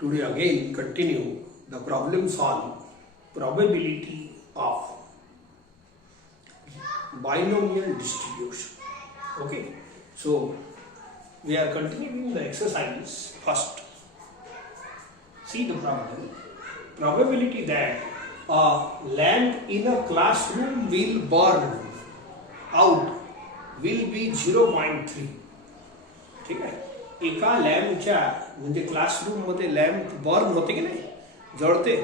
Today again continue the problem solve probability of binomial distribution. Okay, so we are continuing the exercise first. See the problem. Probability that a lamp in a classroom will burn out will be 0.3. ठीक आहे. एका लॅम्पच्या म्हणजे classroom मध्ये lamp burn होते की नाही, जळते,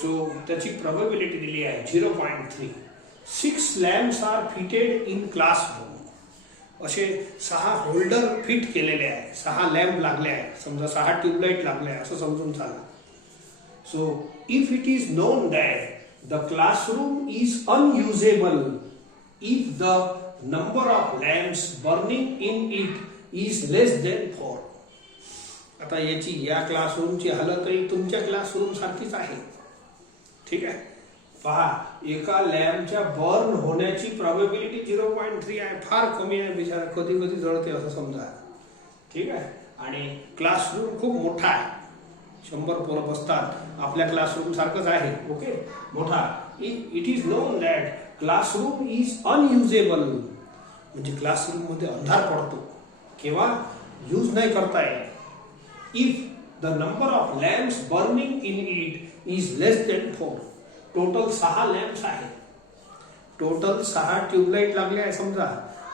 so त्याची प्रोबॅबिलिटी दिली आहे 0.3. 6 lamps are fitted in classroom. असे 6 होल्डर फिट केलेले आहे, 6 लॅम्प लागले आहे, समजा 6 ट्यूबलाइट लागले आहे असं समजून चाला. So if it is known that the classroom is unusable if the number of lamps burning in it is less than 4. आता याची या क्लासरूमची हालतही तुमच्या क्लासरूम सारखीच आहे. ठीक आहे, पहा एका लॅम्पच्या बर्न होण्याची प्रोबॅबिलिटी 0.3 आहे, फार कमी आहे, बिचारा कधी कधी जळते असं समजा. ठीक आहे, आणि क्लासरूम खूप मोठा आहे, 100 पोरं बसतात, आपल्या क्लासरूम सारखंच आहे. ओके, मोठा. It is known that classroom is unusable म्हणजे क्लासरूम मध्ये अंधार पडतो केव्हा यूज नाही करता येत. If the number of lamps burning in it is less than 4. Total 6 lamps आहे, टोटल 6 ट्यूबलाइट लागले आहे समजा,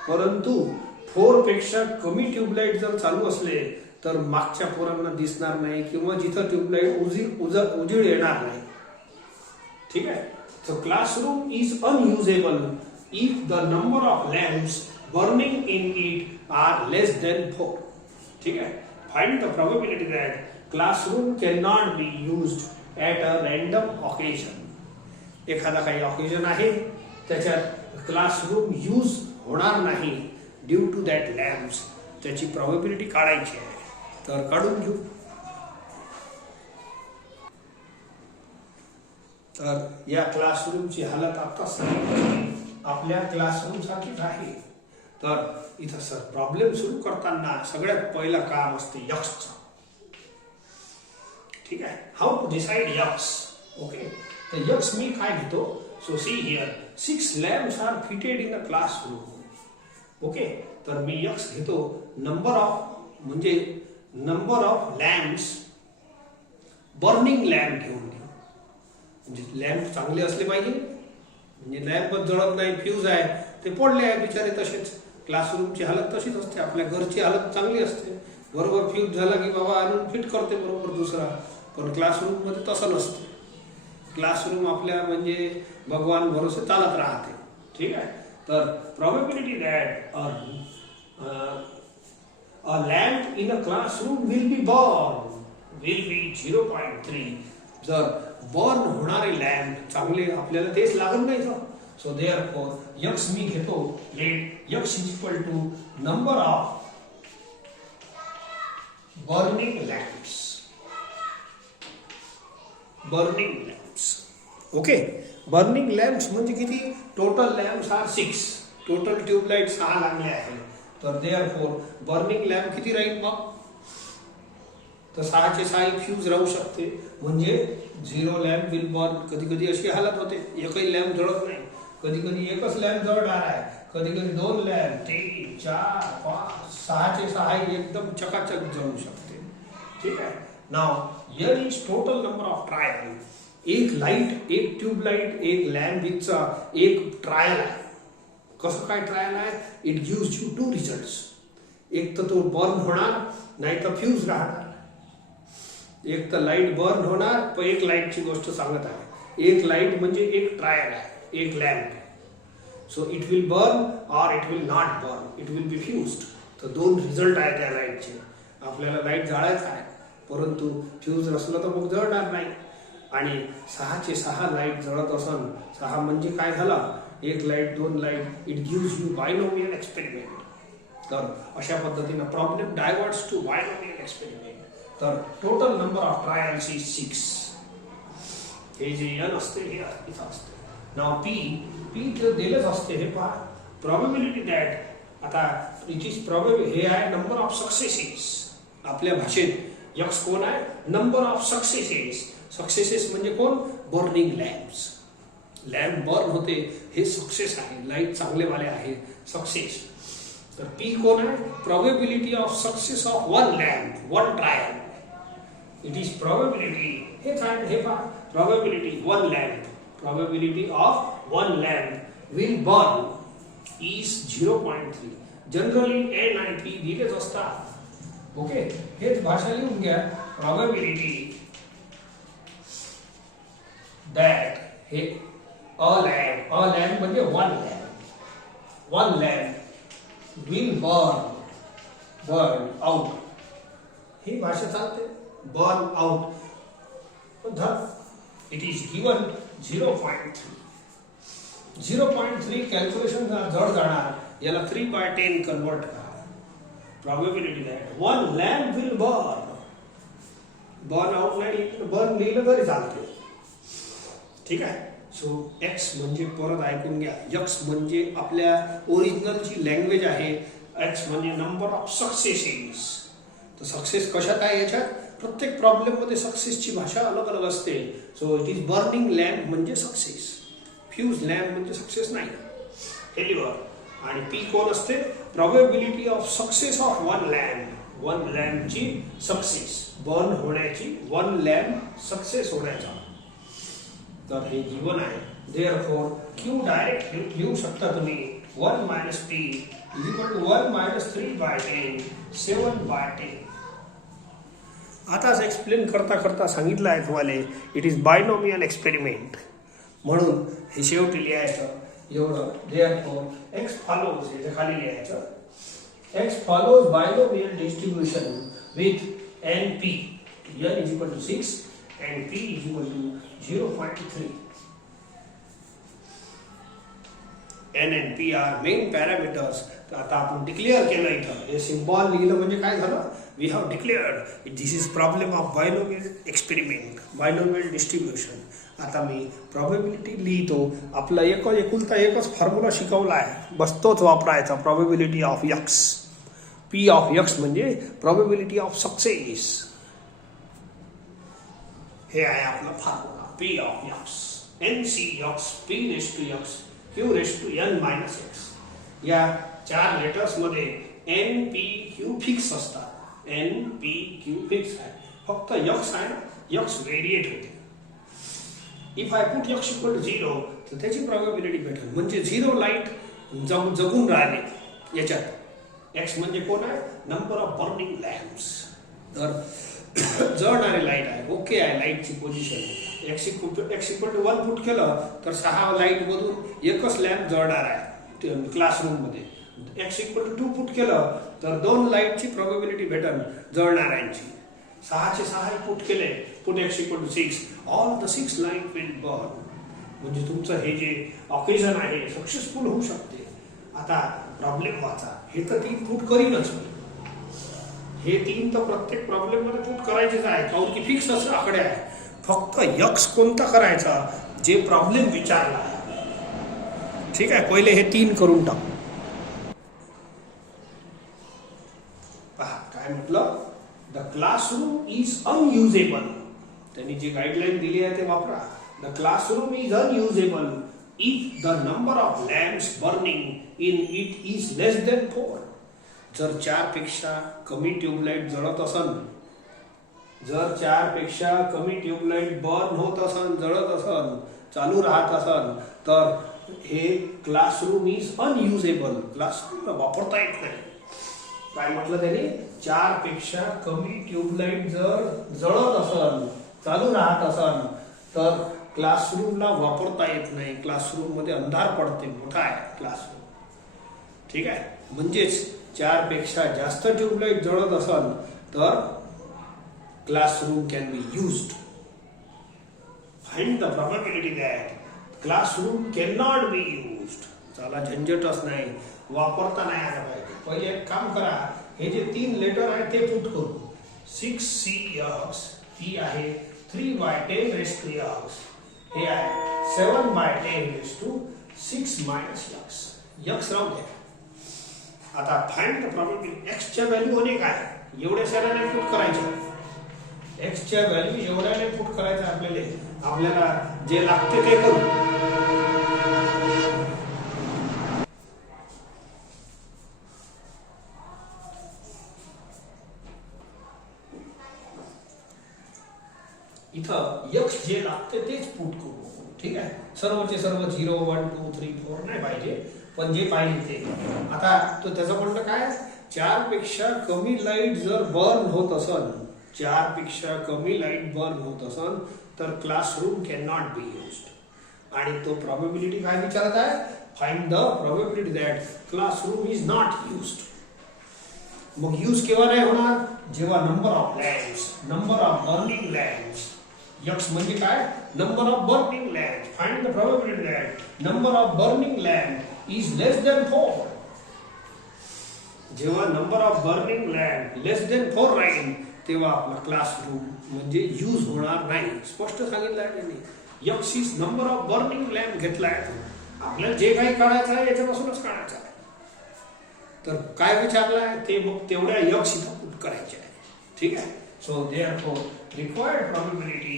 परंतु 4 पेक्षा कमी ट्यूबलाइट जर चालू असले तर मागच्या पोरांना दिसणार नाही किंवा जिथं ट्यूबलाइट उजेड येणार नाही. ठीक आहे, so classroom is unusable if the number of lamps burning in it are less than 4. ठीक है, find the probability that classroom cannot be used at a random occasion. एखादा काही ऑकेजन आहे त्याच्यात क्लासरूम यूज होणार नाही ड्यू टू दॅट लॅम्प्स, त्याची probability काढायची आहे, तर काढून घेऊ. तर या क्लासरूमची हालत आता आपल्या क्लासरूम सारखीच आहे. तर इथं सर प्रॉब्लेम सुरू करताना सगळ्यात पहिला काम असते यक्सचं. ठीक आहे, how to decide x. Okay, तर यक्स मी काय घेतो, so see here 6 lamps are fitted in a classroom. Okay, तर मी यक्स घेतो नंबर ऑफ म्हणजे number of lamps, burning lamp घेऊन घेऊ, म्हणजे लॅम्प चांगले असले पाहिजे, म्हणजे लॅम्प जळत नाही, फ्यूज आहे ते पडले आहे बिचारे तसेच. क्लासरूमची हालत तशीच असते, आपल्या घरची हालत चांगली असते, बरोबर फ्यूज झाला की बाबा आणून फिट करते बरोबर दुसरा, पण क्लासरूम मध्ये तसं नसते. क्लासरूम आपल्या म्हणजे भगवान भरोसे चालत राहते. ठीक आहे, तर probability that a lamp in a classroom will be burn will be 0.3. जर बर्न होणारे लॅम्प चांगले आपल्याला तेच लागत नाही तर, so therefore x मी घेतो, let x is equal to number of burning lamps. Okay, burning lamps म्हणजे किती, total lamps are 6, total tube light 6 लागले आहे, तर therefore burning लॅम्प किती राहील मग, तर 6 चे 6 फ्यूज राहू शकते, म्हणजे 0 लॅम्प विल बर्न. कधी कधी अशी हालत होते एकही लॅम्प जळत नाही, कधी कधी एकच लॅम्प जळणार आहे, कधी कधी 2 लॅम्प, 3, 4, 5, 6 चे 6 एकदम चकाचक जळू शकते. ठीक आहे, now here is total number of trial. एक लाईट, एक ट्यूबलाइट, एक लॅम्प इथचा एक ट्रायल आहे. कसं काय ट्रायल आहे, इट गिव्स यू 2 रिझल्ट्स. एक तर तो बर्न होणार, नाही तर फ्यूज राहणार. एक तर लाईट बर्न होणार, पण एक लाईटची गोष्ट सांगत आहे, एक लाईट म्हणजे एक ट्रायल आहे, एक lamp. So it will burn और it will not burn, it will be fused. तर 2 रिझल्ट आहे त्या लाईटचे. आपल्याला लाईट जाळायचं आहे, परंतु फ्यूज नसलं तर मग जळणार नाही. आणि 6 चे 6 लाईट जळत असन, 6 म्हणजे काय झालं, एक light 2 light, it gives you binomial experiment. तर अशा पद्धतीनं प्रॉब्लेम डायव्हर्ट्स टू बायनोमियल एक्सपेरिमेंट. तर total number of trials is 6. हे जे n असते हे इथं असते. नाव पी इथं दिलेच असते, हे पहा प्रोबॅबिलिटी दॅट. आता इट इज प्रोबॅबिलिटी, हे आहे नंबर ऑफ सक्सेसेस. आपल्या भाषेत यक्स कोण आहे? Number of successes. सक्सेसेस म्हणजे कोण? Burning lamps. लॅम्प बर्न होते हे सक्सेस आहे, लाईट चांगलेवाले आहे, सक्सेस. तर पी कोण आहे? Probability of success of one lamp, one trial. It is probability, हे पहा, probability one lamp, probability of one lamp will burn is 0.3. Generally N आणि पी दिलेच असतात. ओके, हेच भाषा लिहून घ्या. प्रोबॅबिलिटी दॅट हे अ लॅम्प म्हणजे one lamp will burn out. ही भाषा चालते, burn out. It is given 0.3. 0.3 calculation जड जाणार, याला 3/10 कन्वर्ट करा. Probability that one lamp will burn out नाही, बर्न लिहिलं तरी चालते. ठीक आहे. सो एक्स म्हणजे परत ऐकून घ्या, यक्स म्हणजे आपल्या ओरिजिनलची लँग्वेज आहे. एक्स म्हणजे नंबर ऑफ सक्सेसेस. तर सक्सेस कशात आहे? याच्यात प्रत्येक प्रॉब्लेम मध्ये सक्सेसची भाषा अलग अलग असते. So it is burning lamp म्हणजे सक्सेस, फ्यूज लॅम्प म्हणजे सक्सेस नाही, फेल्युअर. आणि पी कोण असते? Probability of success of one लॅम्पची सक्सेस, बर्न होण्याची, वन लॅम्प सक्सेस होण्याचा. तर हे गिवन आहे. देअरफॉर क्यू डायरेक्ट लिहू शकता तुम्ही 1 - p = 1 - 3/10, 7/10. आताच एक्सप्लेन करता सांगितलं आहे तुम्हाला, इट इज बायनॉमियल एक्सपेरिमेंट. म्हणून हे शेवटी लिहायचं एवढं. देअरफॉर एक्स फॉलोज, याच्या खाली लिहायचं, x follows binomial distribution with np. n = 6 and p = 0.3. n and p are main parameters. तर आता आपण डिक्लेअर केलं इथं, हे सिम्बॉल लिहिलं म्हणजे काय झालं? We have declared this is problem of binomial experiment, binomial distribution. आता मी प्रोबॅबिलिटी लिहितो. आपला एकुलता एकच फॉर्म्युला शिकवला आहे, बस तोच वापरायचा. Probability of x, P of x म्हणजे प्रोबॅबिलिटी ऑफ सक्सेस. हे आहे आपला formula, P of x, NC x, P⁻x, Q⁻n-x. या 4 लेटर्स मध्ये N, P, Q फिक्स असतात. N, P, Q फिक्स आहे. फक्त यक्स आहे ना, यक्स व्हेरिएट होते. इफ आय पुट यक्स = 0 तर त्याची प्रोबॅबिलिटी भेटेल. म्हणजे 0 लाईट जगून राहिले याच्यात. एक्स म्हणजे कोण आहे? Number of burning lamps. तर जळणारे लाईट आहे, ओके आहे लाईटची पोझिशन. एक्स = 1 पुट केलं तर 6 लाईट मधून एकच लॅम्प जळणार आहे क्लासरूम मध्ये. एक्स = 2 पुट केलं तर 2 लाईटची प्रोबॅबिलिटी भेटल जळणाऱ्यांची. 6चे 6 पुट केले, put x = 6, all the 6 light will burn. म्हणजे तुमचं हे जे ऑकेजन आहे सक्सेसफुल होऊ शकते. आता प्रॉब्लेम वाचा. हे तर 3 पुट करीनच, हे 3 तर प्रत्येक प्रॉब्लेम मध्ये पुट करायचेच आहे, काऊन की फिक्स असं आकडे आहे. फक्त यक्स कोणता करायचा? जे प्रॉब्लेम विचारला आहे. ठीक आहे, पहिले हे 3 करून टाकू. पहा काय म्हटलं, द क्लासरूम इज अनयुजेबल. त्यांनी जे गाईडलाईन दिली आहे ते वापरा. The classroom is unusable if the number of lamps burning in it is less than 4. जर 4 पेक्षा कमी ट्यूबलाईट जळत असन, जर 4 पेक्षा कमी ट्यूबलाईट बर्न होत असन, जळत असन, चालू राहत असन, तर हे क्लासरूम इज अनयुजेबल. क्लासरूमला वापरता येत नाही. काय म्हटलं त्यांनी? 4 पेक्षा कमी ट्यूबलाईट जर जळत असन, चालू राहत असन, तर क्लासरूमला वापरता येत नाही. क्लासरूम मध्ये अंधार पडते, मोठा आहे क्लासरूम. ठीक आहे, म्हणजेच 4 पेक्षा जास्त ट्यूबलाईट जळत असन तर classroom can be used. Find the probability that classroom cannot be used. चला झंझटच नाही, वापरता नाही आला पाहिजे. पहिले एक काम करा, हे जे 3 लेटर आहे ते पुट करू. 6CX, ही आहे 3/10⁻⁻. हे आहे 7/10⁻6 x राहू द्या. आता फाइंड द प्रोबॅबिलिटी. x च्या व्हॅल्यू होणे काय? एवढ्या साऱ्या पुट करायच्या. एक्सच्या व्हॅल्यू एवढ्याने पुट करायचं आपल्याला जे लागते ते करू. इथं एक्स जे लागते तेच पुट करू. ठीक आहे, सर्वचे सर्व 0 1 2 3 4 नाही पाहिजे, पण जे पाहिजे ते. आता तो त्याचं म्हणणं काय, 4 पेक्षा कमी लाईट जर बर्न होत असेल, 4 पेक्षा कमी लाईट बर्न होत असेल तर classroom can not be used. आणि तो प्रोबॅबिलिटी काय विचारत आहे, find the probability that classroom is not used. मग यूज केव्हा नाही होणार, जेव्हा number of lamps, number of burning lamps, x म्हणजे काय, number of burning lamp. Find the probability that number of burning lamp is less than 4. जेव्हा number of burning lamp less than 4 राहील तेव्हा आपला क्लासरूम म्हणजे यूज होणार नाही. स्पष्ट सांगितलं आहे त्यांनी. X is number of burning lamp घेतलाय. आपल्याला जे काही काढायचं आहे याच्यापासूनच काढायचं आहे. तर काय विचारलं आहे ते मग तेवढ्या एक्स इथं पुट करायचे आहे. ठीक आहे. So therefore required probability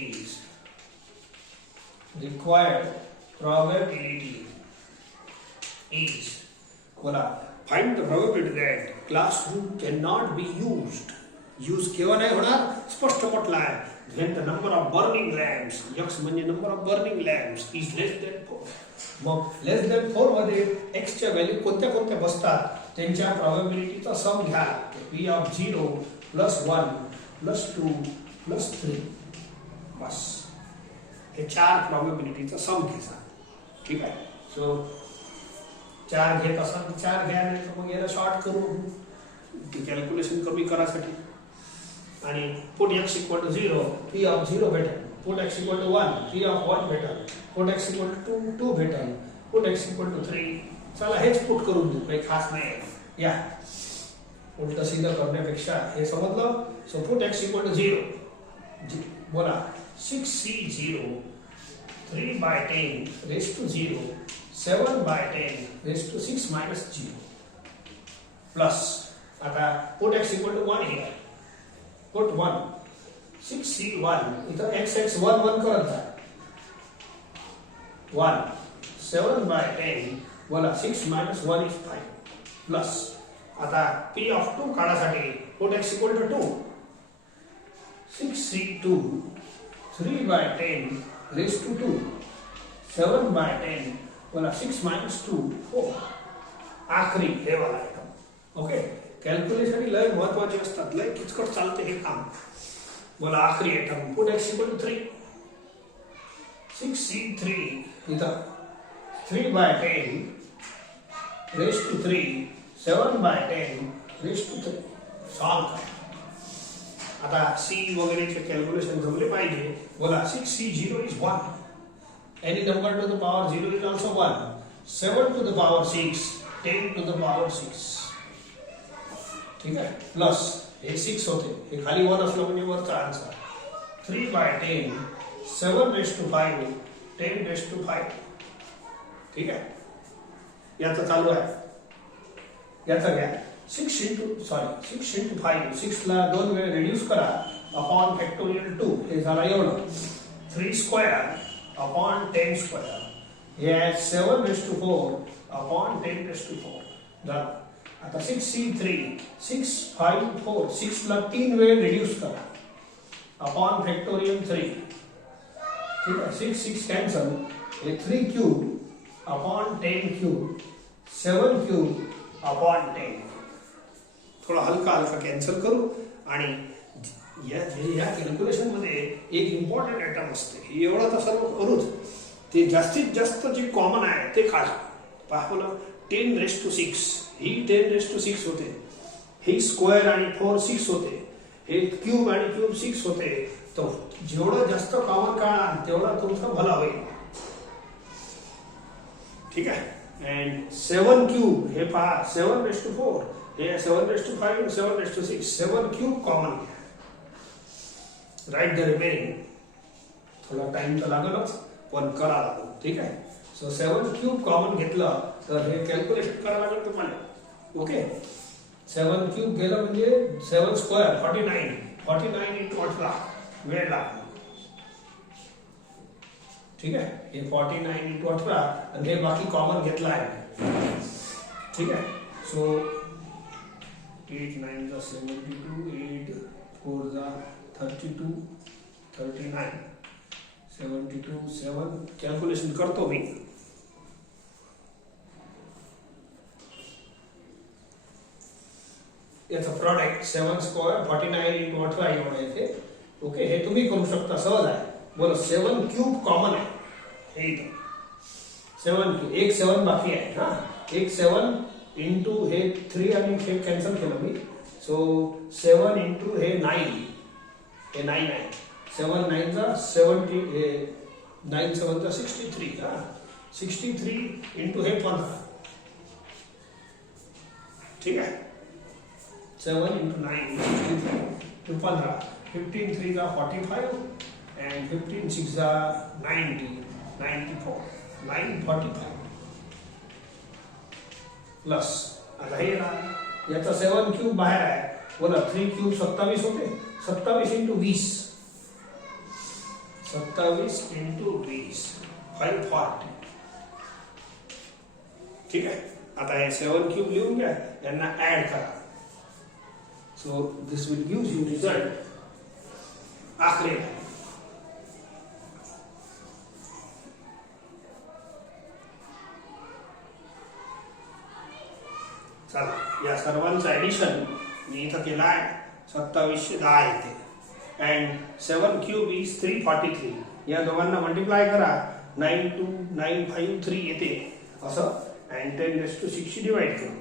is, बोला, find the probability that classroom cannot be used. Use केव्हा नाही होणार, स्पष्ट म्हटलं आहे. when the number of burning lamps, x म्हणजे number of burning lamps is less than 4. मग लेस दॅन 4 मध्ये x च्या व्हॅल्यू कोणत्या कोणत्या बसतात त्यांच्या प्रोबॅबिलिटीचा सम घ्या. p of 0 plus 1 plus 2 plus 3. बस हे 4 प्रोबॅबिलिटीचा सम घ्यायचा. ठीक आहे. सो 4 घेत असाल तर 4 घ्या, नाही तर मग याला शॉर्ट करू कॅल्क्युलेशन कमी करायसाठी. आणि put x equal to 0 p of 0 भेटेल, put x equal to 1 p of 1 भेटेल, पुट x इक्वल टू 2 भेटेल, पुट x इक्वल टू 3. चला हेच पुट करून देऊ, काही खास नाही. या उलट सीधं करण्यापेक्षा हे समजलं. So put x equal to 0, बोला 6c0 3/10 raised to 0 7/10 raised to 6 minus 0 plus, आता put x equal to 1 here, put 1 6c1 इथं x 1 1 करत जा 1 7/10, बोला 6 minus 1 is 5 plus, आता p of 2 काढासाठी put x equal to 2 6c2 3/10 raised to 2 7/10, बोला 6 minus 2 4. आखरी हे वाला आयटम. ओके, कॅल्क्युलेशन लय महत्वाचे असतात, लय किचकट चालते हे काम. बोला आखरी item put x equal to 3 6c3 इथं 3/10 raised to 3 7/10 raised to 3. Solve करा. आता c वगैरेचे कॅल्क्युलेशन जमले पाहिजे. बोला 6c0 is 1. Any number to the power 0 is also 1. 7 to the power 6, 10 to the power 6. ठीक आहे. प्लस हे 6 होते, हे खाली 1 असलं म्हणजे वरचा answer 3/10 7 raised to 5 10 raised to 5. ठीक आहे. याचं चालू आहे. याचा घ्या 6 into 5, 6 ला 2 वेळ रिड्यूस करा अपॉन फॅक्टोरियल 2, हे झाला एवढं 3 स्क्वेअर अपॉन 10 स्क्वेअर, हे आहे 7 raised to 4 upon 10 raised to 4 झालं. आता 6c3 6 5 4, 6 ला 3 वेळ रिड्यूस करा अपॉन फॅक्टोरियल 3. ठीक आहे. 6 6 कॅन्सल, हे 3 cube upon 10 cube 7 cube upon 10. थोडा हलका कॅन्सल करू. आणि या कॅल्क्युलेशन मध्ये एक इम्पॉर्टंट आयटम असते, हे एवढं तर सर्व करूच, ते जास्तीत जास्त जे कॉमन आहे ते काढा. पहा 10 raised to 6, he 10 raised to 6 होते, ही स्क्वेअर आणि 4 6 होते, हे क्यूब आणि क्यूब 6 होते. तो जेवढं जास्त कॉमन काढा तेवढा तुमचा भला होईल. ठीक आहे. अँड 7 क्यूब हे पहा 7 raised to 4, हे 7 raised to 5 and 7 raised to 6, 7 cube common घ्या. Write the remaining. थोडा टाइम तर लागलच पण करा लागेल. ठीक आहे. सो 7 क्यूब कॉमन घेतलं तर हे कॅल्क्युलेशन करावं लागेल तुम्हाला. ओके, 7 क्यूब गेलं म्हणजे 7 स्क्वेअर 49 into 18 वेळ लागतो. ठीक आहे, हे 49 इंटू 18 आणि हे बाकी कॉमन घेतला आहे. ठीक आहे, सो 8 9 जा 72, 8 4 जा 32, 39, 72, 7 कॅल्क्युलेशन करतो मी. याचं प्रॉडक्ट 7 स्क्वेअर 49 इंटू 18 एवढं येते. ओके, हे तुम्ही करू शकता, सहज आहे. बोला 7 क्यूब कॉमन आहे. हे इथं 7 क्यूब, एक 7 बाकी आहे. हा, एक 7 इंटू हे 3 आणि हे कॅन्सल केलं मी. सो 7 इंटू हे 9, हे 9 आहे. 7 9 जा 70, हे 9 7 जा 63. हा, 63 इंटू हे 15. ठीक आहे, 7 into 9 63 to 15. 15 3 जा 45 and 15 6 जा 90, 94, 945 प्लस. आता हे ना, याचा 7 क्यूब बाहेर आहे. बोला 3 क्यूब 27 होते. 27 इंटू 20, 27 इंटू 20 540. ठीक आहे, आता हे 7 क्यूब लिहून घ्या, यांना ऍड करा. So this will give you result. Akhare चला, या सर्वांचं ऍडिशन मी इथं केलं आहे. 2710 येते. And 7 cube is 343. या दोघांना मल्टिप्लाय करा. 92953 येते असं. अँड 10⁻⁶ डिवाइड करून.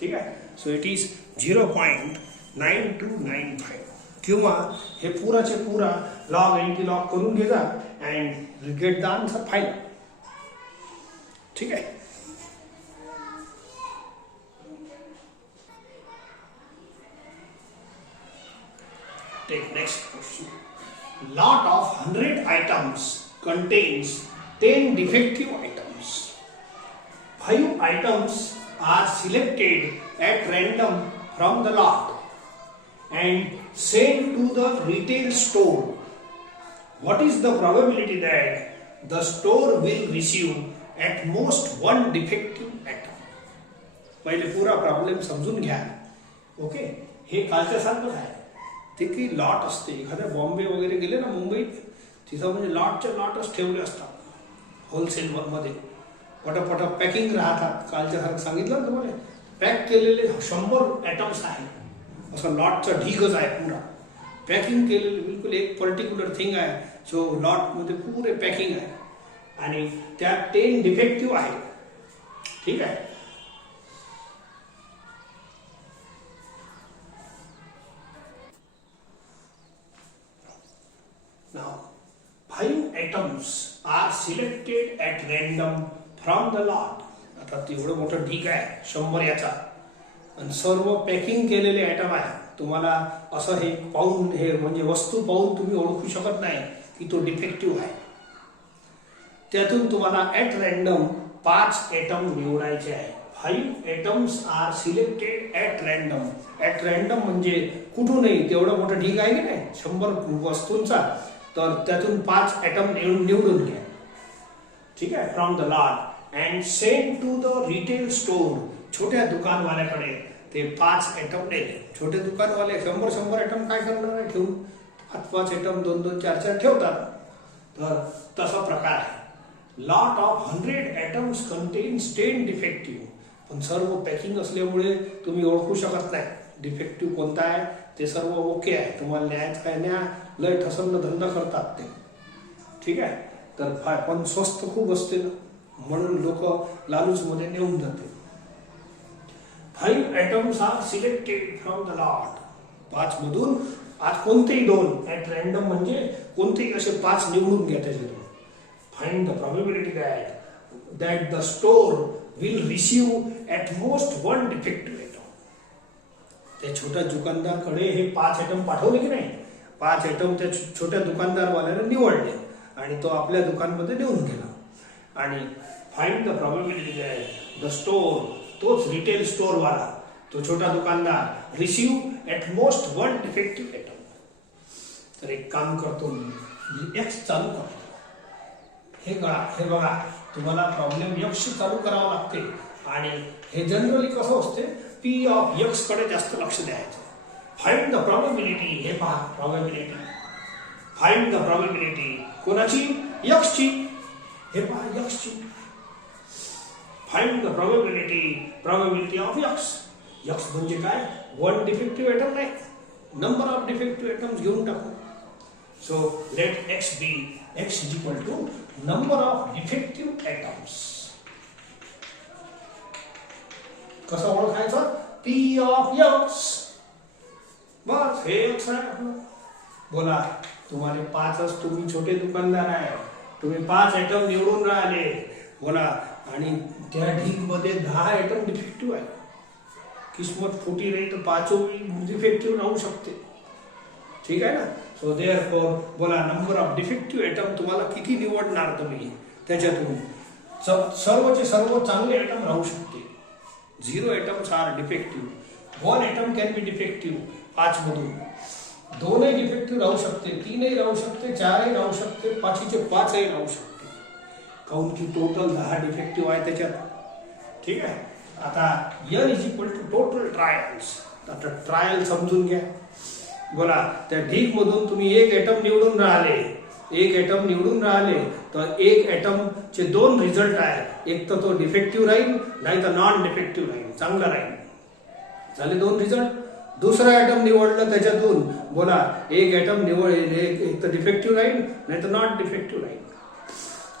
ठीक आहे, सो इट इज 0.9295 किंवा हे पुराचे पुरा लॉग एंटी लॉग करून घे जा and get the answer final. ठीक आहे, take next question. Lot of 100 items contains 10 defective items. 5 items are selected at random from the lot and sent to the retail store. What is the probability that the store will receive at most one defective item? पहिले पूरा problem समजून घ्या. Okay, हे कालच्या सारखंच आहे. ते की लॉट असते. एखाद्या बॉम्बे वगैरे गेले ना, मुंबईत, तिथं म्हणजे लॉटचे लॉटच ठेवले असतात होलसेल मध्ये. पटापट पॅकिंग राहतात. कालच्या सारखं सांगितलं ना तुम्हाला, पॅक केलेले 100 ॲटम्स आहेत. असं लॉटचा ढीगच आहे पुरा. पॅकिंग केलेले बिलकुल एक पर्टिक्युलर थिंग आहे. सो लॉटमध्ये पुरे पॅकिंग आहे आणि त्यात 10 डिफेक्टिव्ह आहे. ठीक आहे, now 5 items are selected at random from the lot. आता तेवढं मोठं ढीक आहे 100 याचा आणि सर्व पॅकिंग केलेले आयटम आहे. तुम्हाला असं हे पाहून, हे म्हणजे वस्तू पाहून तुम्ही ओळखू शकत नाही की तो डिफेक्टिव्ह आहे. त्यातून तुम्हाला ॲट रॅन्डम 5 आयटम निवडायचे आहे. 5 items are selected at random. At random म्हणजे कुठूनही. तेवढं मोठं ढीक आहे की नाही 100 वस्तूंचा, तर त्यातून 5 आयटम निवडून घ्या. ठीक आहे, from the lot and send to the retail store. छोट्या दुकानवाल्याकडे ते 5 आयटम नेले. छोटे दुकानवाले 100 आयटम काय करणार आहे ठेवून? 5 आयटम 2 4 ठेवतात. तर तसा प्रकार आहे. Lot of 100 items contains 10 defective. पण सर्व पॅकिंग असल्यामुळे तुम्ही ओळखू शकत नाही डिफेक्टिव्ह कोणता आहे. ते सर्व ओके आहे. तुम्हाला न्यायचं काय न्या, लय ठसन्न धंदा करतात ते. ठीक आहे, तर पण स्वस्त खूप असते ना, म्हणून लोक लालूचमध्ये नेऊन जाते. 5 items are selected from the lot. 5 मधून आज कोणतेही 2 ॲट रॅन्डम म्हणजे कोणतेही असे 5 निवडून घ्या त्याच्यातून. Find the probability that the store will receive at most 1 defective item. त्या छोट्या दुकानदाराकडे हे 5 आयटम पाठवले की नाही, 5 आयटम त्या छोट्या दुकानदारवाल्याने निवडले आणि तो आपल्या दुकानमध्ये नेऊन गेला. आणि find the probability that the store, तोच रिटेल स्टोरवाला, तो छोटा दुकानदार, receive at most 1 defective item. तर एक काम करतो मी एक्स चालू करतो. हे बघा तुम्हाला प्रॉब्लेम एक्स चालू करावा लागते आणि हे जनरली कसं असते पी ऑफ एक्स कडे जास्त लक्ष द्यायचं. Find the probability. हे पहा प्रोबॅबिलिटी. फाइंड द प्रोबॅबिलिटी कोणाची? एक्सची. हे पहा एक्सची. Find the probability of x. X म्हणजे काय? वन डिफेक्टिव्ह एटम नाही, नंबर ऑफ डिफेक्टिव्ह एटम्स घेऊन टाकू. So let x be x is equal to number of defective atoms. कसं ओळखायचं? P of x. बस हे एक्स आहे आपलं. बोला तुम्हाला 5च, तुम्ही छोटे दुकानदार आहे, तुम्ही 5 आयटम निवडून राहिले. बोला आणि त्या ढीग मध्ये 10 आयटम डिफेक्टिव्ह आहे. किस्मत फुटी नाही तर 5वी डिफेक्टिव्ह राहू शकते. ठीक आहे ना. सो देअरफॉर बोला नंबर ऑफ डिफेक्टिव्ह आयटम तुम्हाला किती निवडणार तुम्ही त्याच्यातून. सर्वचे सर्व चांगले आयटम राहू शकते. 0 items are defective. 1 item can be defective. 5 मधून 2 डिफेक्टिव्ह राहू शकते, 3 राहू शकते, 4 राहू शकते, 5चे 5 राहू शकते. काऊन की टोटल 10 डिफेक्टिव्ह आहे त्याच्यात. ठीक आहे. आता n is equal to total trials. आता ट्रायल समजून घ्या. बोला त्या ढीग मधून तुम्ही एक आयटम निवडून राहिले, तर एक आयटमचे 2 रिझल्ट आहे. एक तर तो डिफेक्टिव्ह राहील, नाही तर नॉन डिफेक्टिव्ह राहील, चांगला राहील. झाले 2 रिझल्ट. दुसरा आयटम निवडलं त्याच्यातून बोला एक आयटम एक तर डिफेक्टिव्ह राहील, नाही तर नॉट डिफेक्टिव्ह राहील.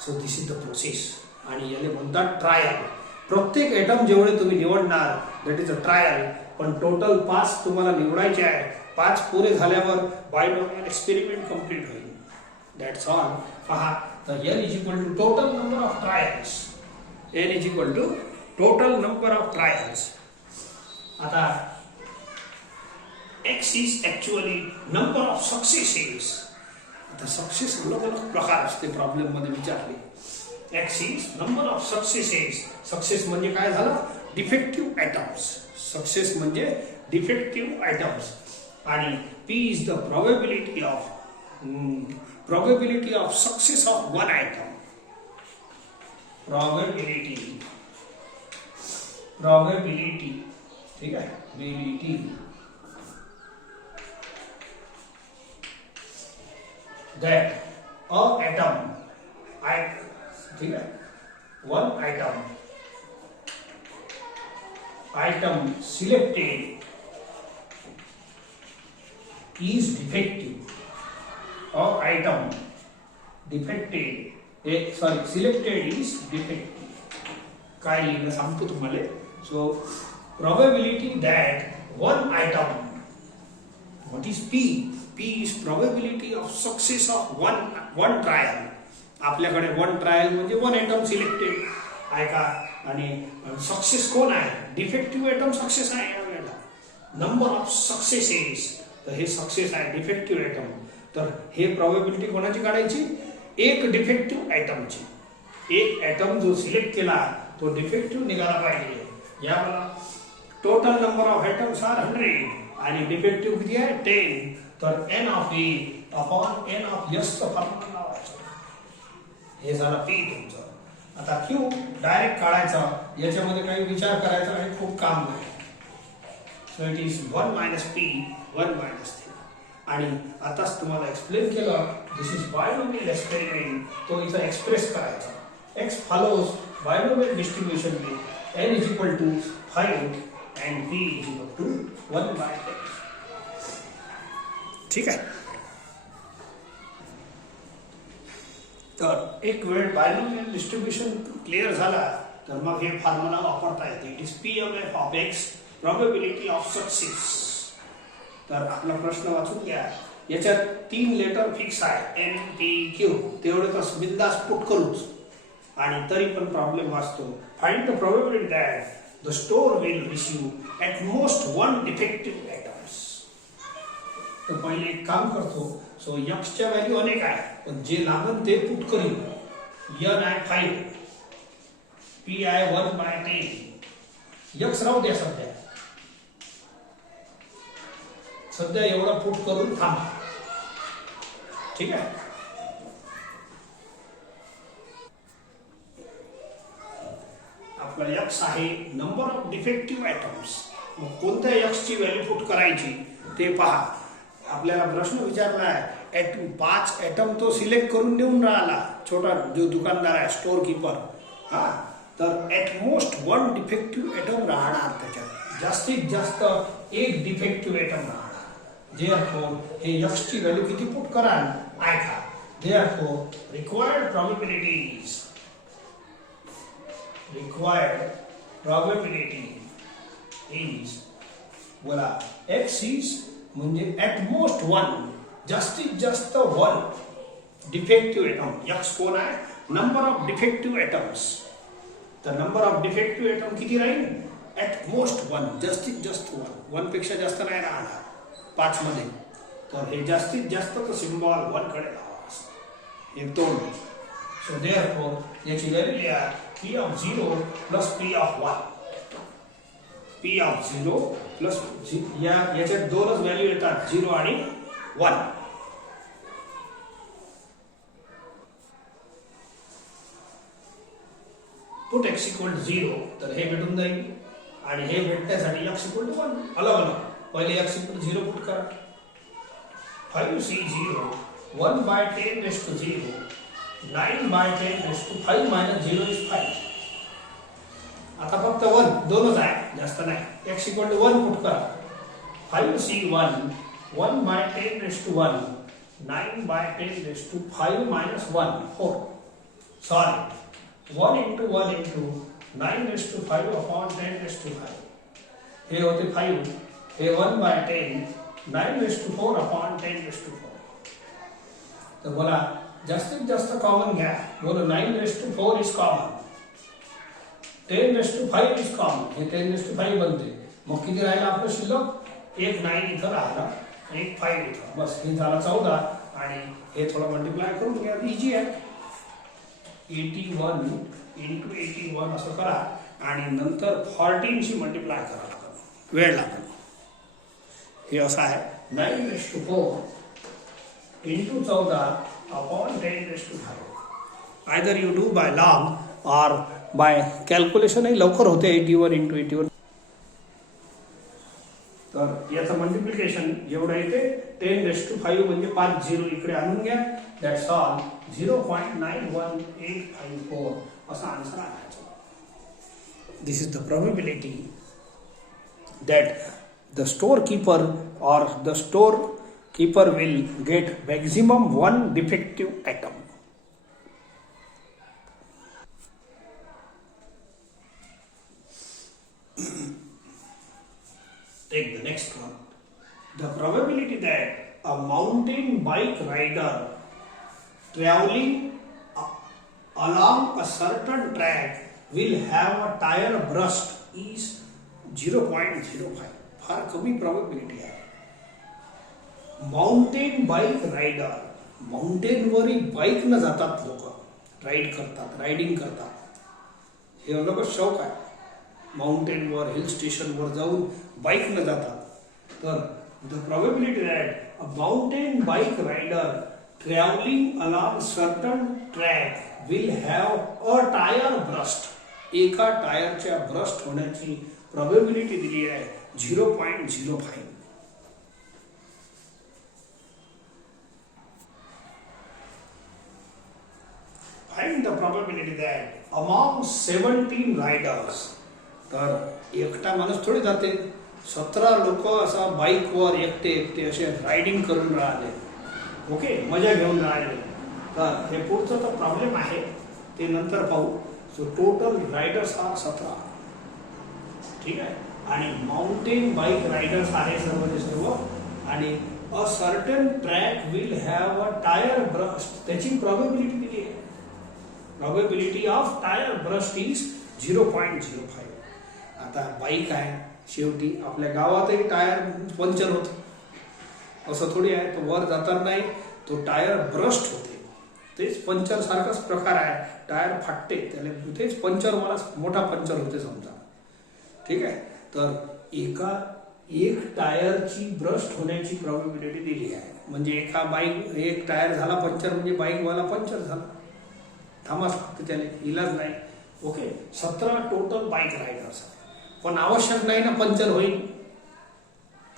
So this is the process आणि याला म्हणतात ट्रायल. प्रत्येक आयटम जेवढे तुम्ही निवडणार दॅट इज अ ट्रायल. पण टोटल 5 तुम्हाला निवडायचे आहे. 5 पुरे झाल्यावर बायनॉमियल एक्सपेरिमेंट कंप्लीट होईल. That's all. पहा तर n is equal to total number of trials. n is equal to total number of trials. आता x is actually number of successes. आता सक्सेस अलग अलग प्रकार असते प्रॉब्लेम मध्ये विचारले. x is number of successes. Success म्हणजे काय झालं? Defective items. सक्सेस म्हणजे डिफेक्टिव्ह आयटम्स. आणि p is the probability of success of one item. probability ठीक है. ability that a atom ठीक है, one item selected is defective, or item selected is defective. काय लिहिलं सांगतो तुम्हाला. So probability that one item, what is p? p is probability of success of one trial. आपल्याकडे one trial म्हणजे 1 item selected आहे का. आणि सक्सेस कोण आहे? डिफेक्टिव्ह आयटम सक्सेस आहे यावेळेला. नंबर ऑफ सक्सेसेस, तर हे सक्सेस आहे डिफेक्टिव्ह आयटम. तर हे प्रोबॅबिलिटी कोणाची काढायची? एक डिफेक्टिव्ह आयटमची. एक आयटम जो सिलेक्ट केला तो डिफेक्टिव्ह निघाला पाहिजे. या मला total number of items are 100 आणि डिफेक्टिव्ह किती आहे? 10. तर n of e upon n of s चा फॉर्म्युला लावायचा. हे झालं p तुमचं. आता q डायरेक्ट काढायचा. याच्यामध्ये काही विचार करायचा नाही, खूप काम नाही. So it is 1 minus p 1 minus 3. आणि आताच तुम्हाला एक्सप्लेन केलं दिस इज बायनॉमियल एक्सपेरिमेंट. तो इथं एक्सप्रेस करायचा. x follows binomial distribution with n is equal to 5 and p is equal to 1 by 10. ठीक आहे. तर एक वेळ बायनॉमियल डिस्ट्रीब्युशन क्लिअर झाला तर मग हे फॉर्म्युला वापरता येते. It is PMF of x probability of success. तर आपला प्रश्न वाचून घ्या. याच्यात 3 लेटर फिक्स आहे n p q. तेवढे तर बिंदास पुट करूच आणि तरी पण प्रॉब्लेम वाचतो. Find the probability that the store will receive at most 1 defective items. तर पहिले एक काम करतो. सो x च्या व्हॅल्यू अनेक आहे पण जे लागन ते पुट करीन. n आहे 5, p आहे 1 by 10. x राहू द्या सध्या एवढा पुट करून थांबा. ठीक आहे. आपला x आहे नंबर ऑफ डिफेक्टिव्ह ॲटम्स. मग कोणत्या x ची व्हॅल्यू पुट करायची ते पहा. आपल्याला प्रश्न विचारला आहे 5 ॲटम तो सिलेक्ट करून देऊन राहिला छोटा जो दुकानदार आहे स्टोअर कीपर. हा, तर ॲटमोस्ट 1 डिफेक्टिव्ह ॲटम राहणार त्याच्यात. जास्तीत जास्त एक डिफेक्टिव्ह ॲटम राहणार. Therefore हे x ची व्हॅल्यू किती पुट कराल ऐका. Therefore required probability is बोला x is म्हणजे at most 1 जास्तीत जास्त 1 डिफेक्टिव्ह ॲटम. x कोण आहे नंबर ऑफ डिफेक्टिव्ह ॲटम्स. तर नंबर ऑफ डिफेक्टिव्ह ॲटम किती राहील ॲट मोस्ट 1 जास्तीत जास्त 1 पेक्षा जास्त नाही राहणार 5 मध्ये. तर हे जास्तीत जास्त सिम्बॉल 1 कडे लावा. एक 2. सो देअरफॉर याची व्हॅल्यू लिहा p of 0 plus p of 1. p of 0 plus याच्यात दोनच व्हॅल्यू येतात 0 आणि 1. पुट x इक्वल टू 0 तर हे भेटून जाईल आणि हे भेटण्यासाठी x इक्वल टू 1 अलग अलग. पहिले x इक्वल टू 0 पुट करा. 5c0 1 by 10 raised to 0 9 by 10 raised to 5 minus 0 is 5. आता फक्त 1 दोनच आहे जास्त नाही. x इक्वल टू 1 पुट करा. 5c1 1 by 10 raised to 1 9 by 10 raised to 5 minus 1 4. Sorry 1 into 1 into 9 raised to 5 upon 10 raised to 5. हे होते 5. हे 1 by 10 9 raised to 4 upon 10 raised to 4. तर बोला जास्तीत जास्त कॉमन घ्या. बोलो 9 raised to 4 is common. 10 raised to 5 is common. हे 10 raised to 5 बनते. मग किती राहिला आपलं शिल्लक. एक 9 इथं राहिला एक 5 इथं. बस हे झाला 14 आणि हे थोडं मल्टिप्लाय करून घ्या. इजी आहे. 81 into 81 असं करा आणि नंतर 14 शी मल्टिप्लाय करा लागेल. वेळ लागेल. हे असं आहे 9 raised to 4 into 14 upon 10 raised to 5. Either you do by log or by calculation ही लवकर होते 81 into 81. तर याचं मल्टिप्लिकेशन एवढं येते 10 raised to 5 म्हणजे 5 0 इकडे आणून घ्या. दॅट्स ऑल 0.91854 असा आन्सर आणायचा. This is the probability that the storekeeper or the storekeeper will get maximum 1 defective atom. Take the next one. The probability that a mountain bike rider traveling along a certain track will have a tire burst is 0.05. फार कमी probability आहे. Mountain bike rider माउंटेनवरही bike न जातात लोक ride करतात riding करतात. हे अलगच शौक आहे. माउंटेनवर हिल स्टेशनवर जाऊन बाईक न जातात. तर the probability that a mountain bike rider travelling along certain track will have a tyre burst. एका टायरच्या ब्रस्ट होण्याची प्रॉबिलिटी दिली आहे 0.05. Find the probability that among 17 riders. तर एकटा माणूस थोडी जाते. 17 लोक असा बाईकवर एकटे एकटे असे रायडिंग करून राहिले. ओके मजा घेऊन राहिले. तर हे पुढचं तर प्रॉब्लेम आहे ते नंतर पाहू. So total riders are 17. ठीक आहे. आणि माउंटेन बाईक रायडर्स आहे सर्वचे सर्व. आणि a certain track will have a tyre burst. त्याची प्रॉबिलिटी दिली आहे. Probability of tyre burst is 0.05. आता बाईक आहे शेवटी आपल्या गावातही टायर पंक्चर होते. असं थोडी आहे. तो वर जाताना नाही तो टायर ब्रस्ट होते. तेच पंक्चर सारखाच प्रकार आहे. टायर फाटते त्याला तेच पंक्चर मला मोठा पंक्चर होते समजा. ठीक आहे. तर एक टायरची ब्रस्ट होण्याची प्रॉबिलिटी दिली आहे. म्हणजे एका बाईक एक टायर झाला पंक्चर म्हणजे बाईकवाला पंक्चर झाला, थांबाच फक्त त्याला, इलाज नाही. Okay, 17 total bike riders. पण आवश्यक नाही ना पंक्चर होईल,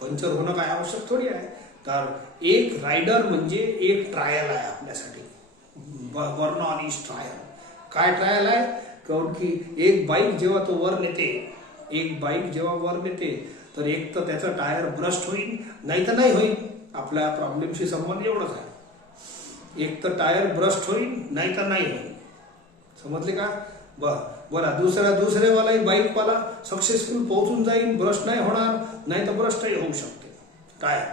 पंक्चर होणं काय आवश्यक थोडी आहे. तर एक रायडर म्हणजे एक ट्रायल आहे आपल्यासाठी. Vernon is trial. काय ट्रायल आहे? कारण की एक बाईक जेव्हा तो वर नेते, एक बाईक जेव्हा वर नेते तर एक तर त्याचा टायर ब्रस्ट होईल, नाही तर नाही होईल. आपल्या प्रॉब्लेमशी संबंध एवढंच आहे, एक तर टायर ब्रस्ट होईल नाही तर नाही होईल. समजले का? बरं, दुसऱ्यावाला बाईकवाला सक्सेसफुल पोहोचून जाईल, ब्रस्ट नाही होणार, नाही तर ब्रस्टही होऊ शकते टायर.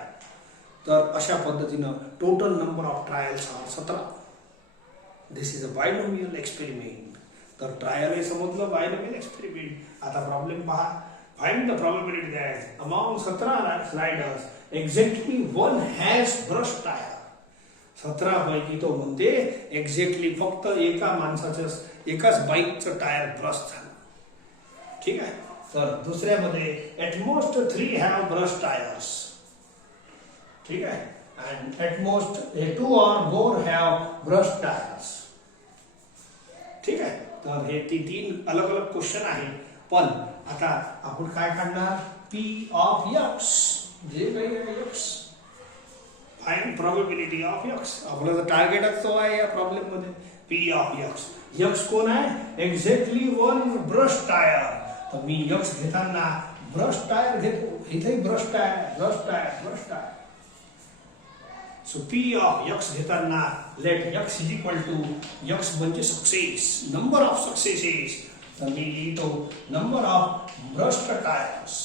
तर अशा पद्धतीनं total number of trials are 17. This is a binomial experiment. तर ट्रायल हे समजलं, बायनोमियल एक्सपेरिमेंट. आता प्रॉब्लेम पहा. Find the probability that among 17 riders exactly one has burst tyre. 17 पैकी तो म्हणते एक्झॅक्टली फक्त एका माणसाचं, एकाच बाईकचं टायर ब्रश झालं. ठीक आहे. तर दुसऱ्यामध्ये at most 3 have brush tyres. ठीक आहे. And at most 2 or more have brush tyres. ठीक आहे. तर हे तीन अलग अलग क्वेश्चन आहे. पण आता आपण काय काढणार? पी ऑफ एक्स, जे काही आहे x. Find probability of x. आपलं टार्गेटच तो आहे या प्रॉब्लेम मध्ये. P of x. एक्स कोण आहे? Exactly one brush tyre. तर मी एक्स घेताना ब्रश टायर घेतो. इथेही brush tyre, brush tyre, brush tyre. So P of x घेताना let x is equal to, x म्हणजे सक्सेस, नंबर ऑफ सक्सेसेस. तर मी लिहितो number of brushed tyres.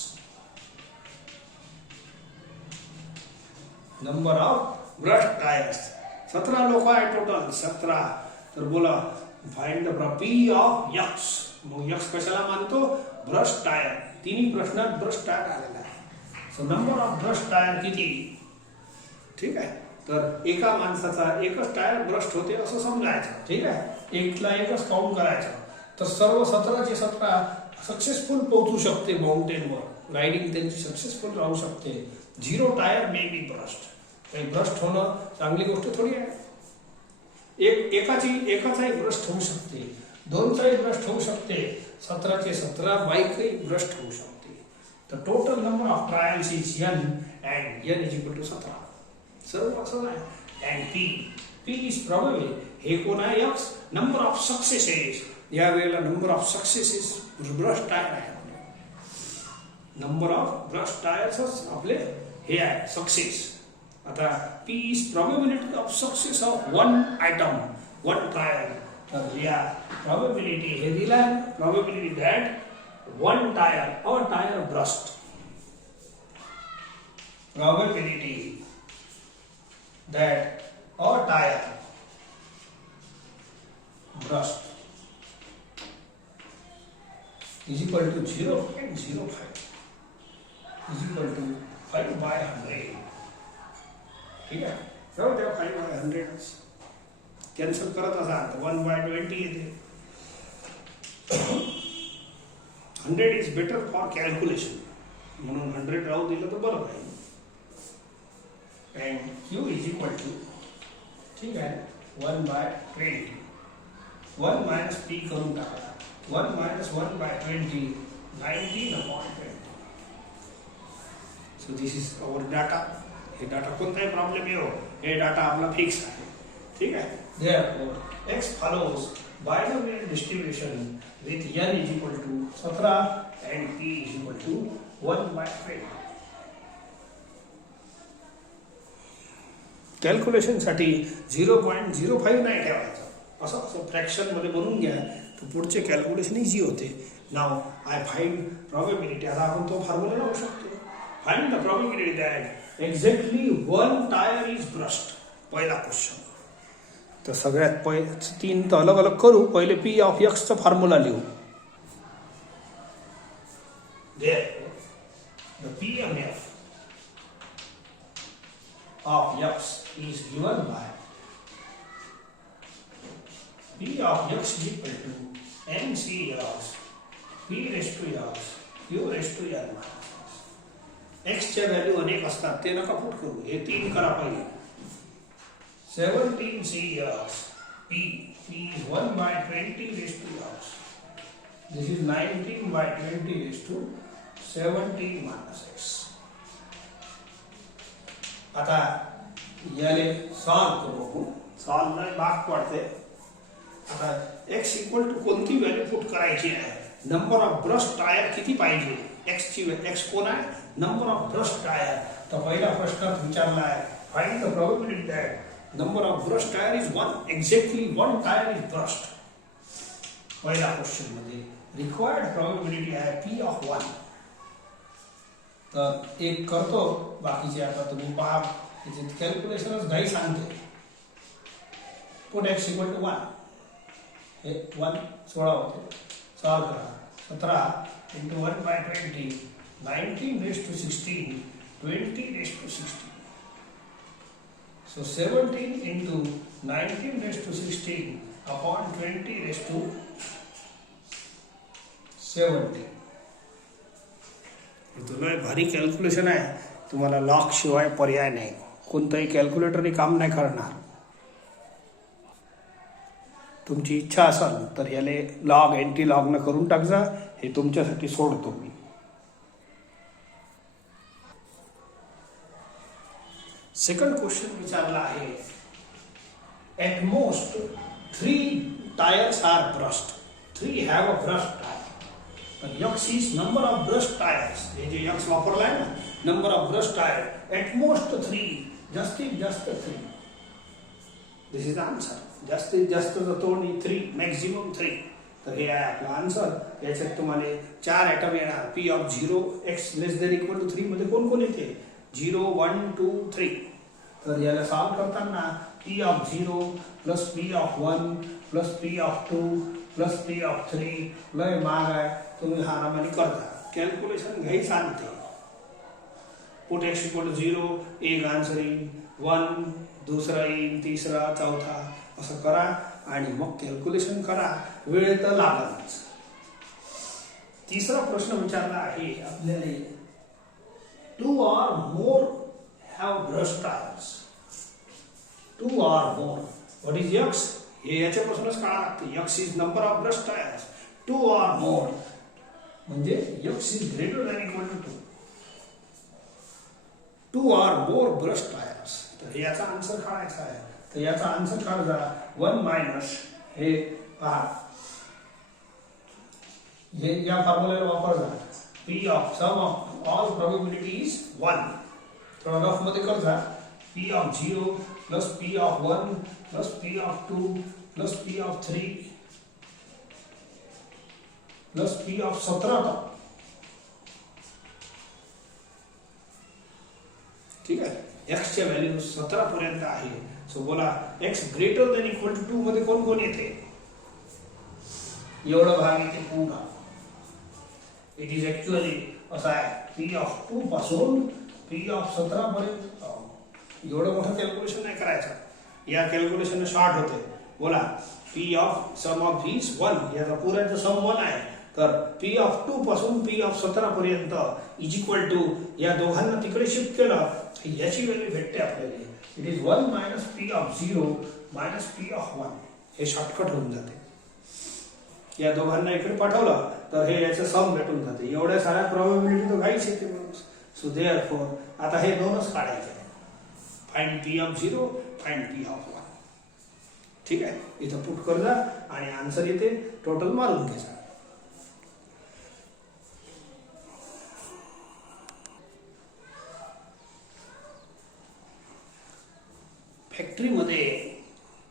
Number of brush tyres. 17 लोक आहे टोटल, 17. तर बोला find the P of x. मग एक्स कशाला मानतो? Brush tyre. तिन्ही प्रश्नात ब्रश टायर आलेला आहे. So number of brush tyre किती? ठीक आहे. तर एका माणसाचा एकच टायर ब्रश होते असं समजायचं. ठीक आहे. एकला एकच काउंट करायचं. तर सर्व 17चे 17 सक्सेसफुल पोहोचू शकते माउंटेनवर. रायडिंग त्यांची सक्सेसफुल राहू शकते. 0 टायर मे बी ब्रस्ट. काही ब्रस्ट होणं चांगली गोष्ट थोडी आहे. एकाचाही ब्रस्ट होऊ शकते, 2चाही ब्रस्ट होऊ शकते, 17चे 17 बाईकही ब्रस्ट होऊ शकते. तर total number of trials is n and n is equal to 17. सर्व असं आहे. अँड पी इज प्रॉबेबली, हे कोण आहे? एक्स. Number of successes. या वेळेला number of successes brush tyre आहे. नंबर ऑफ ब्रश टायर्स आपले हे आहे सक्सेस. आता P is probability of success of one item, one trial. तर या प्रोबॅबिलिटी हे दिला आहे. Probability that one tyre a tyre burst. Probability that a tire burst is equal to 0.05 is equal to 5 by 100. ठीक आहे. राहू द्या 5 by 100 कॅन्सल करत असाल तर 1 by 20 येते. 100 इज बेटर फॉर कॅल्क्युलेशन, म्हणून 100 राहू दिलं तर बरं राहील. and q is equal to, ठीक है, 1 by 20. 1 minus p करून टाका. 1 minus 1 by 20, 19/20. So this is our data. हे डाटा कोणताही प्रॉब्लेम येऊ, हे डाटा आपला फिक्स आहे. ठीक आहे. Therefore x follows binomial distribution with n is equal to 17 and p is equal to 1 by 20. कॅल्क्युलेशनसाठी 0.05 नाही ठेवायचं. असं फ्रॅक्शन मध्ये बनवून घ्या तर पुढचे कॅल्क्युलेशन इझी होते. नाव आय फाइंड प्रोबॅबिलिटी. आता आपण तो फॉर्म्युला लावू शकतो. Find the probability that exactly one tyre is burst. पहिला क्वेश्चन. तर सगळ्यात 3 तर अलग अलग करू. पहिले पी ऑफ एक्सचा फॉर्म्युला लिहू. The PMF of x is given by p of x is equal to mc x p raised to x q raised to n minus x. च्या व्हॅल्यू अनेक असतात, ते नका पुट करू. हे 3 करा पहिले. 17 years. P is 1 by 20 raised to x. This is 19 by 20 raised to 17 minus x. आता याले सॉल्व करू. सॉल्व नाही भाग पडते. आता x इक्वल टू कोणती व्हॅल्यू पुट करायची आहे. नंबर ऑफ ब्रश टायर किती पाहिजे. x ची x कोण आहे. Number of brush tyre. तर पहिला प्रश्न विचारला आहे find the probability that number of brush tyre is 1. Exactly 1 tyre is brushed. पहिला क्वेश्चन मध्ये रिक्वायर्ड प्रोबॅबिलिटी आहे p ऑफ 1. तर एक करतो, बाकीचे आता तुम्ही पहा. कॅल्क्युलेशनच घाई सांगते. Put x equal to 1. हे 1 16 होते. सॉल्व करा. 17 into 1 by 20, 19 raised to 16, 20 raised to 16. So 17 into 19 raised to 16 upon 20 raised to 70. तुला भारी कॅल्क्युलेशन आहे. तुम्हाला लॉग शिवाय पर्याय नाही. कोणताही कॅल्क्युलेटरने काम नाही करणार. तुमची इच्छा असेल तर याले लॉग एंटी लॉग न करून टाकजा. हे तुमच्यासाठी सोडतो मी. सेकंड क्वेश्चन विचारला आहे. At most 3 tyres are burst. 3 have a burst tyre. x is number of brush tires. हे जे x वापरला आहे ना, number of brush tyre. At most 3. जास्तीत जास्त 3. दिस इज द आन्सर. जास्तीत जास्त तोंड 3, मॅक्झिमम 3. तर हे आहे आपला आन्सर. याच्यात तुम्हाला 4 ॲटम येणार. p of 0 x less than equal to 3 मध्ये कोण कोण येते. 0 1 2 3. तर याला सॉल्व करताना p of 0 plus p of 1 plus p of 2 plus p of 3 लय माग आहे. तुम्ही हारामारी करता. कॅल्क्युलेशन घाई सांगते. Put x equal to 0. एक आन्सर येईल. 1 दुसरा येईल, तिसरा, चौथा असं करा आणि मग कॅल्क्युलेशन करा. वेळ तर लागलच. तिसरा प्रश्न विचारला आहे आपल्याला. 2 or more have brush tires. 2 or more. What is x? हे याच्यापासूनच कळा लागते. x is number of brush tires. 2 or more म्हणजे x is greater than equal to 2. 2 or more brush tires. तर याचा आन्सर काढायचा आहे. तर याचा आन्सर काढा. 1 मायनस हे पहा, हे या फॉर्म्युल्याला वापरजा. p of sum of all probability is 1. थोडा रफ मध्ये करजा. p of 0 plus p of 1 plus p of 2 plus p of 3 plus p of 17. ठीक आहे. x च्या व्हॅल्यू 17 पर्यंत आहे. सो बोला x greater than equal to 2 मध्ये कोण कोण येते. एवढा भाग येते पूर्ण. इट इज ऍक्च्युअली असा आहे p ऑफ 2 पासून p ऑफ 17 पर्यंत. एवढं मोठं कॅल्क्युलेशन नाही करायचं. या कॅल्क्युलेशन शॉर्ट होते. बोला p of sum of these 1. याचा पुऱ्याचा सम 1 आहे. तर p ऑफ 2 पासून p ऑफ 17 पर्यंत इज इक्वल टू या दोघांना तिकडे शिफ्ट केलं याची व्हॅल्यू भेटते आपल्याला. It is 1 minus p of 0 minus p of 1. हे शॉर्टकट होऊन जाते. या दोघांना इकडे पाठवलं तर हे याचं सम भेटून जाते. एवढ्या साऱ्या प्रोबॅबिलिटी तो घाईच येते. सो देअरफॉर आता हे दोनच काढायचे. Find p of 0 find p of 1. ठीक आहे. इथं पुट कर जा आणि आन्सर येते. टोटल मारून घ्यायचा. फॅक्टरीमध्ये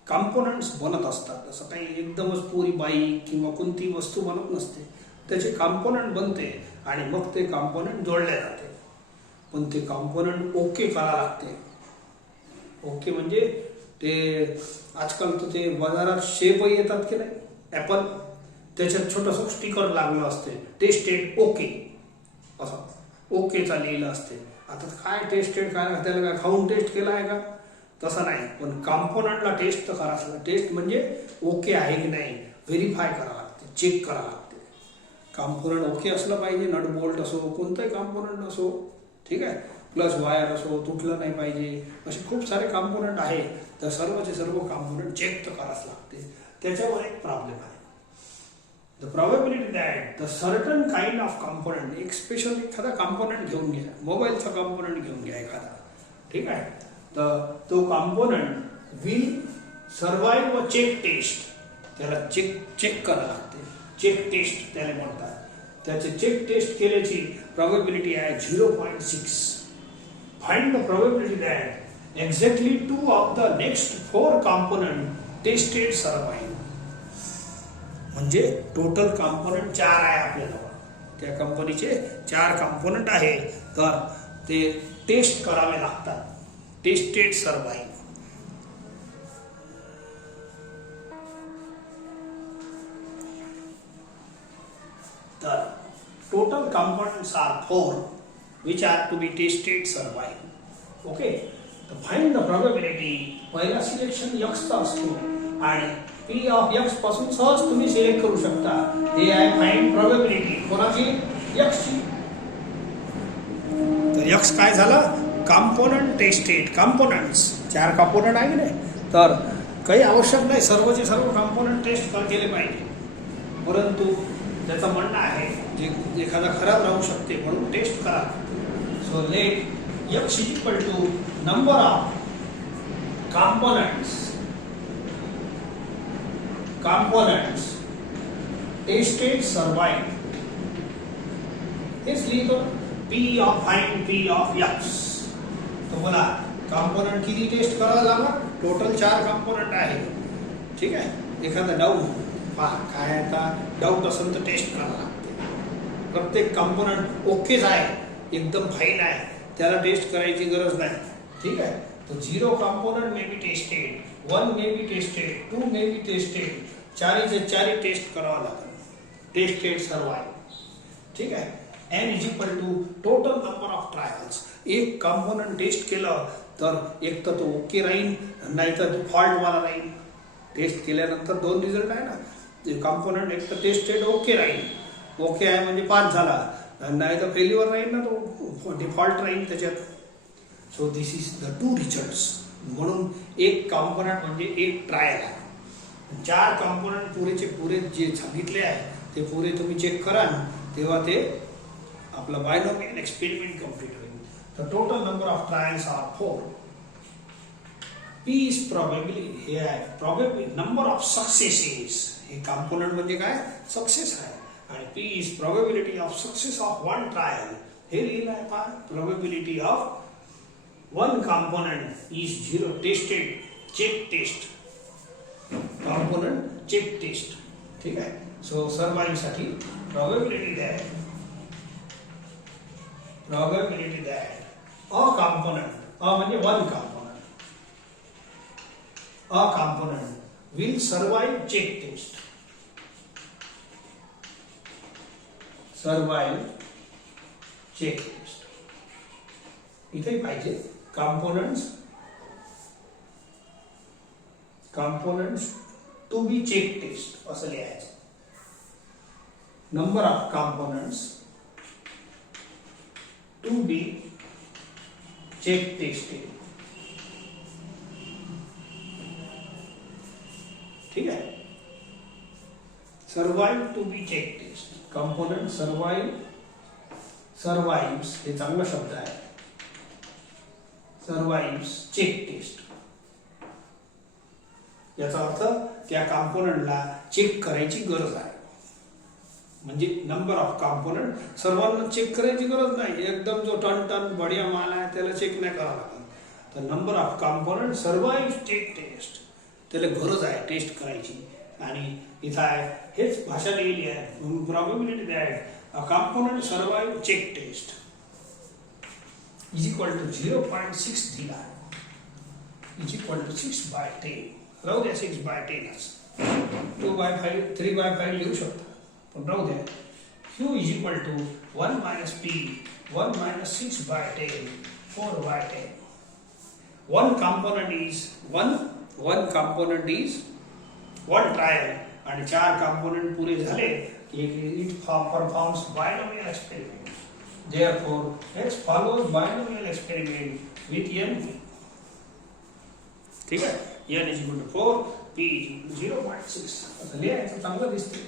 कंपोनेंट्स बनत असतात. असं काही एकदमच पुरी बाईक किंवा कोणती वस्तू बनत नसते. त्याचे कंपोनेंट बनते आणि मग ते कंपोनेंट जोडले जाते. पण ते कंपोनेंट ओके करावं लागते. ओके म्हणजे ते आजकाल तर ते बाजारात शेप येतात की नाही. ॲपल त्याच्यात छोटंसं स्टिकर लागलं असते. टेस्टेड ओके असं ओकेचा लिहिलं असते. आता काय टेस्टेड काय त्याला काय खाऊन टेस्ट केला आहे का. तसं नाही. पण कंपोनंटला टेस्ट तर करावं लागतं. टेस्ट म्हणजे ओके आहे की नाही व्हेरीफाय करावं लागते. चेक करावं लागते. कंपोनंट ओके असलं पाहिजे. नट बोल्ट असो कोणताही कंपोनंट असो. ठीक आहे. प्लस वायर असो, तुटलं नाही पाहिजे, असे खूप सारे कॉम्पोनंट आहे. तर सर्वचे सर्व कॉम्पोनंट चेक तर करावंच लागते. त्याच्यावर एक प्रॉब्लेम आहे. The probability that the certain kind of component, एक स्पेशल एखादा कॉम्पोनंट घेऊन घ्या, मोबाईलचा कॉम्पोनंट घेऊन घ्या एखादा, ठीक आहे. तर तो कॉम्पोनंट विल सर्वाईव्ह व चेक टेस्ट, त्याला चेक करावं लागते. चेक टेस्ट त्याला म्हणतात. त्याचे चेक टेस्ट केल्याची प्रोबॅबिलिटी आहे 0.6. Find the probability that exactly 2 of the next 4 component tested survive. म्हणजे टोटल कॉम्पोनंट 4 आहे आपल्याजवळ. त्या कंपनीचे 4 कॉम्पोनंट आहे, तर ते टेस्ट करावे लागतात. Tested survive. तर total components are 4 which are to be tested survive. Okay, तो find the probability. पहिला सिलेक्शन x चा असतो आणि p of x पासून सहज तुम्ही सिलेक्ट करू शकता. हे आहे फाइंड प्रोबॅबिलिटी कोणाची? x ची. तर x काय झाला? Component tested. कॉम्पोनंट्स 4 कॉम्पोनंट आहे ना, तर काही आवश्यक नाही सर्वचे सर्व कॉम्पोनंट टेस्ट केले पाहिजे, परंतु त्याचं म्हणणं आहे जे एखादा खराब राहू शकते म्हणून टेस्ट करा. So let x is equal to number of components tested survive. हेच लिहितो p of x. तो बोला कॉम्पोनंट किती टेस्ट करावा लागणार? टोटल 4 कॉम्पोनंट आहे, ठीक आहे. एखादा डाऊट पहा, काय आता डाऊट असेल तर टेस्ट करावं लागते. प्रत्येक कॉम्पोनंट ओकेच आहे, एकदम फाईन आहे, त्याला टेस्ट करायची गरज नाही, ठीक आहे. तो 0 component may be tested, 1 may be tested, 2 may be tested, 4 test करावं लागेल. टेस्टेड सर्वाईव्ह, ठीक आहे. n is equal to total number of trials. एक कॉम्पोनंट टेस्ट केलं तर एक तर तो ओके राहील, नाहीतर फॉल्ट वाला राहील. टेस्ट केल्यानंतर 2 रिझल्ट आहे ना. कॉम्पोनंट एक तर टेस्टेड ओके राहील, ओके आहे म्हणजे पास झाला, नाही तर फेल्युअर राहील ना, तो डिफॉल्ट राहील त्याच्यात. So this is the 2 results. म्हणून एक कॉम्पोनंट म्हणजे एक ट्रायल आहे. 4 कॉम्पोनंट पुरेचे पुरे जे सांगितले आहे ते पुरे तुम्ही चेक करा, तेव्हा ते आपलं बायनॉमियल एक्सपेरिमेंट कंप्लीट होईल. तर total number of trials are 4. P is probably हे आहे probability नंबर ऑफ सक्सेसेस. हे कॉम्पोनंट म्हणजे काय? सक्सेस आहे. आणि P is probability of success of 1 trial. हे लिहिलं आहे पहा. probability of 1 component is 0 tested check test. component check test, ठीक आहे. सो सर्वाईव्ह साठी probability that a component, a म्हणजे 1 component, a component will survive check test. survive check test. इथे पाहिजे components to be check test असं लिहायचं. number of components to be check tested, ठीक है. survive to be check test. component survives हे चांगला शब्द आहे. survives check test. याचा अर्थ त्या कॉम्पोनंटला चेक करायची गरज आहे. म्हणजे नंबर ऑफ कॉम्पोनंट सर्वांना चेक करायची गरज नाही. एकदम जो टन बढिया माल आहे त्याला चेक नाही करावं लागत. तर number of component survive check test, त्याला गरज आहे टेस्ट करायची. आणि इथं आहे हेच भाषा लिहिली आहे. Probability that a component survive check test is equal to 0.6 दिला, इज इक्वल टू 6/10. राहू द्या 6/10. 2/5 3/5 लिहू शकता, पण राहू द्या. Q is equal to 1 minus P 1 minus 6/10 4/10. One component is one trial आणि 4 component पुरे झाले की it performs binomial experiment. Therefore, x follows binomial experiment with n. ठीक है, n is equal to 4, p is equal to 0.6. आता लिहायचं चांगलं दिसते.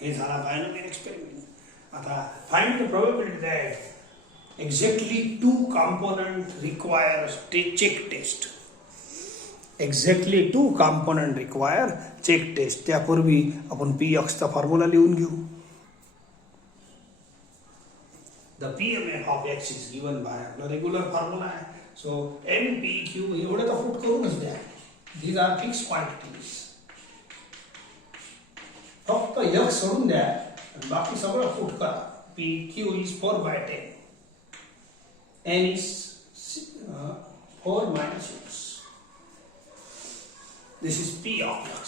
हे झाला binomial experiment. आता find the probability that exactly two component require check test. Exactly two component require check test. त्यापूर्वी आपण px चा फॉर्म्युला लिहून घेऊ. The PMF of x is given by आपला रेग्युलर फॉर्म्युला आहे. So NPQ एवढे तर फुट करूनच द्या. These are fixed quantities. फक्त x सोडून द्या आणि बाकी सगळं फुट करा. PQ is 4/10. N is 4 minus 6. This is P of x.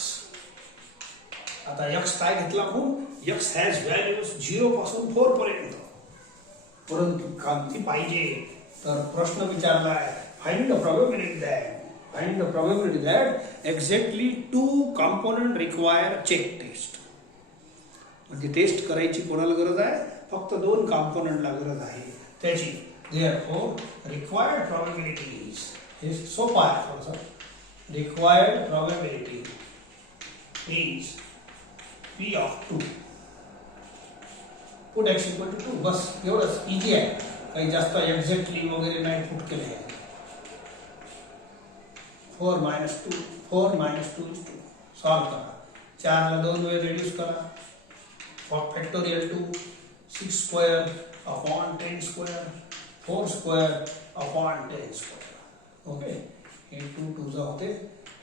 आता x काय घेतला म्हणून x has values 0 पासून 4 पर्यंत. परंतु कांती पाहिजे तर प्रश्न विचारला आहे find the probability that exactly two component require check test. म्हणजे टेस्ट करायची कोणाला गरज आहे? फक्त दोन कंपोनंटला गरज आहे त्याची. देअरफॉर रिक्वायर्ड प्रोबॅबिलिटीज हे सोपं आहे थोडंसं. Required probability is P of 2. Put x equal to 2. बस एवढंच इझी आहे. काही जास्त एक्झॅक्टली वगैरे नाही पुट केले आहे. 4 minus 2 is 2. सॉल्व करा. 4 ला 2 वेळ रिड्यूस करा. Factorial 2 6 square upon 10 square 4 square upon 10 square. Okay, हे 2 2 जा होते.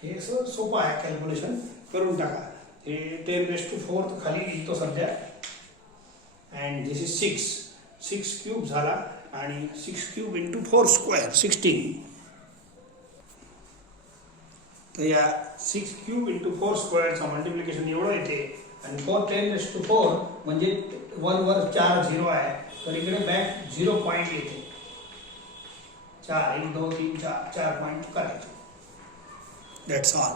हे सर सोपं आहे, कॅल्क्युलेशन करून टाका. हे 10⁴ खाली लिहितो सध्या. and this is 6 cube झाला आणि 6 cube into 4 square 16. तर या 6 cube into 4 square चा मल्टिप्लिकेशन एवढं येते आणि 10⁴ म्हणजे 1 वर 4 0 आहे तर इकडे बॅक 0 पॉइंट येते. 4 1 2 3 4 पॉइंट करायचे. That's all.